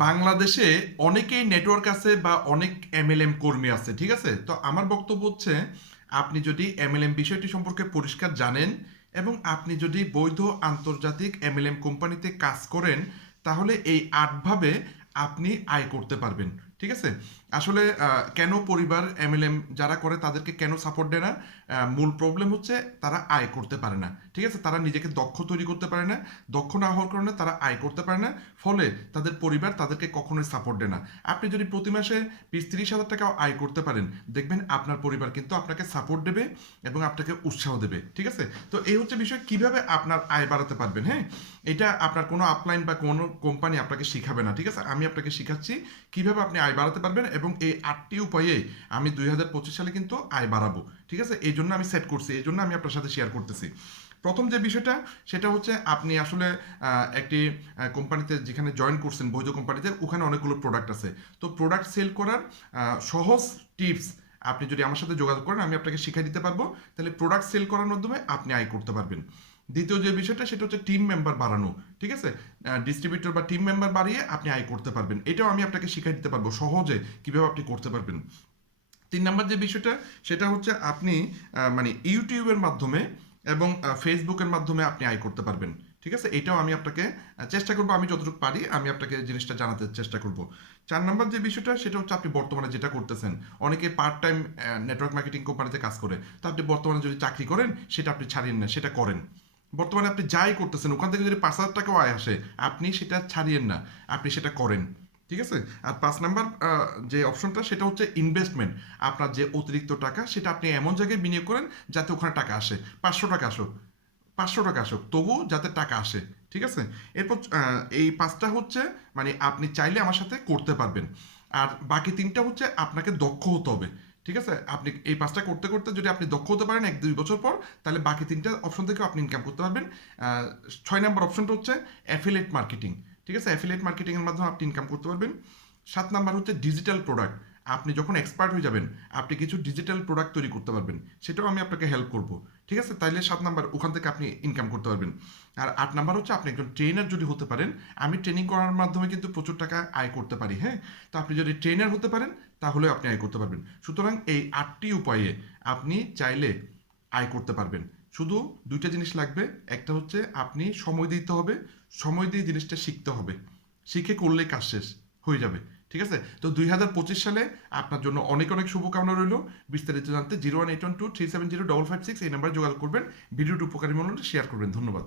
বাংলাদেশে অনেকেই নেটওয়ার্ক আছে বা অনেক এমএলএম কর্মী আছে, ঠিক আছে? তো আমার বক্তব্য হচ্ছে, আপনি যদি এমএলএম বিষয়টি সম্পর্কে পরিষ্কার জানেন এবং আপনি যদি বৈধ আন্তর্জাতিক এমএলএম কোম্পানিতে কাজ করেন, তাহলে এই ৮ ভাবে আপনি আয় করতে পারবেন। ঠিক আছে? আসলে কেন পরিবার এমএলএম যারা করে তাদেরকে কেন সাপোর্ট দেয় না? মূল প্রবলেম হচ্ছে তারা আয় করতে পারে না। ঠিক আছে? তারা নিজেকে দক্ষ তৈরি করতে পারে না। দক্ষ না হওয়ার কারণে তারা আয় করতে পারে না। ফলে তাদের পরিবার তাদেরকে কখনোই সাপোর্ট দেয় না। আপনি যদি প্রতি মাসে ২০-৩০ হাজার টাকাও আয় করতে পারেন, দেখবেন আপনার পরিবার কিন্তু আপনাকে সাপোর্ট দেবে এবং আপনাকে উৎসাহ দেবে। ঠিক আছে? তো এই হচ্ছে বিষয়, কিভাবে আপনার আয় বাড়াতে পারবেন। হ্যাঁ, এটা আপনার কোনো আপলাইন বা কোনো কোম্পানি আপনাকে শিখাবে না। ঠিক আছে? আমি আপনাকে শিখাচ্ছি কিভাবে আপনি আয় বাড়াতে পারবেন, এবং এই ৮টি উপায়ে আমি ২০২৫ সালে কিন্তু আয় বাড়াবো। ঠিক আছে? এই জন্য আমি সেট করছি, এই জন্য আমি আপনার সাথে শেয়ার করতেছি। প্রথম যে বিষয়টা, সেটা হচ্ছে আপনি আসলে একটি কোম্পানিতে যেখানে জয়েন করছেন, বৈধ কোম্পানিতে, ওখানে অনেকগুলো প্রোডাক্ট আছে। তো প্রোডাক্ট সেল করার সহজ টিপস আপনি যদি আমার সাথে যোগাযোগ করেন, আমি আপনাকে শিখিয়ে দিতে পারবো। তাহলে প্রোডাক্ট সেল করার মাধ্যমে আপনি আয় করতে পারবেন। দ্বিতীয় যে বিষয়টা, সেটা হচ্ছে টিম মেম্বার বাড়ানো। ঠিক আছে? ডিস্ট্রিবিউটর বা টিম মেম্বার বাড়িয়ে আপনি আয় করতে পারবেন। এটাও আমি আপনাকে শিখিয়ে দিতে পারবো সহজে কিভাবে আপনি করতে পারবেন। ৩ নাম্বার যে বিষয়টা, সেটা হচ্ছে আপনি মানে ইউটিউবের মাধ্যমে এবং ফেসবুকের মাধ্যমে আপনি আয় করতে পারবেন। ঠিক আছে? এটাও আমি আপনাকে চেষ্টা করবো, আমি যতটুকু পারি আমি আপনাকে জিনিসটা জানাতে চেষ্টা করব। ৪ নাম্বার যে বিষয়টা, সেটা হচ্ছে আপনি বর্তমানে যেটা করতেছেন। অনেকে পার্ট টাইম নেটওয়ার্ক মার্কেটিং কোম্পানিতে কাজ করে। তো আপনি বর্তমানে যদি চাকরি করেন, সেটা আপনি ছাড়িয়েন না, সেটা করেন। বর্তমানে আপনি যাই করতেছেন, ওখান থেকে যদি ৫,০০০ টাকাও আয় আসে, আপনি সেটা ছাড়িয়েন না, আপনি সেটা করেন। ঠিক আছে? আর ৫ নাম্বার যে অপশনটা, সেটা হচ্ছে ইনভেস্টমেন্ট। আপনার যে অতিরিক্ত টাকা, সেটা আপনি এমন জায়গায় বিনিয়োগ করেন যাতে ওখানে টাকা আসে। ৫০০ টাকা আসুক, ৫০০ টাকা আসুক, তবুও যাতে টাকা আসে। ঠিক আছে? এরপর এই ৫টা হচ্ছে মানে আপনি চাইলে আমার সাথে করতে পারবেন। আর বাকি ৩টা হচ্ছে আপনাকে দক্ষ হতে হবে। ঠিক আছে? আপনি এই ৫টা করতে করতে যদি আপনি দক্ষ হতে পারেন ১-২ বছর পর, তাহলে বাকি ৩টা অপশন থেকেও আপনি ইনকাম করতে পারবেন। ৬ নাম্বার অপশনটা হচ্ছে অ্যাফিলিয়েট মার্কেটিং। ঠিক আছে? অ্যাফিলিয়েট মার্কেটিংয়ের মাধ্যমে আপনি ইনকাম করতে পারবেন। ৭ নাম্বার হচ্ছে ডিজিটাল প্রোডাক্ট। আপনি যখন এক্সপার্ট হয়ে যাবেন, আপনি কিছু ডিজিটাল প্রোডাক্ট তৈরি করতে পারবেন। সেটাও আমি আপনাকে হেল্প করব। ঠিক আছে? তাইলে ৭ নাম্বার, ওখান থেকে আপনি ইনকাম করতে পারবেন। আর ৮ নাম্বার হচ্ছে আপনি একজন ট্রেনার যদি হতে পারেন। আমি ট্রেনিং করার মাধ্যমে কিন্তু প্রচুর টাকা আয় করতে পারি। হ্যাঁ? তো আপনি যদি ট্রেনার হতে পারেন, তাহলে আপনি আয় করতে পারবেন। সুতরাং এই ৮টি উপায়ে আপনি চাইলে আয় করতে পারবেন। শুধু ২টা জিনিস লাগবে। একটা হচ্ছে আপনি সময় দিতে হবে। সময় দিয়ে জিনিসটা শিখতে হবে। শিখে করলেই কাজ শেষ হয়ে যাবে। ঠিক আছে? তো ২০২৫ সালে আপনার জন্য অনেক অনেক শুভকামনা রইল। বিস্তারিত জানতে 01812370556 এই নাম্বারে যোগাযোগ করবেন। ভিডিওটি উপকারী মনে হলে শেয়ার করবেন। ধন্যবাদ।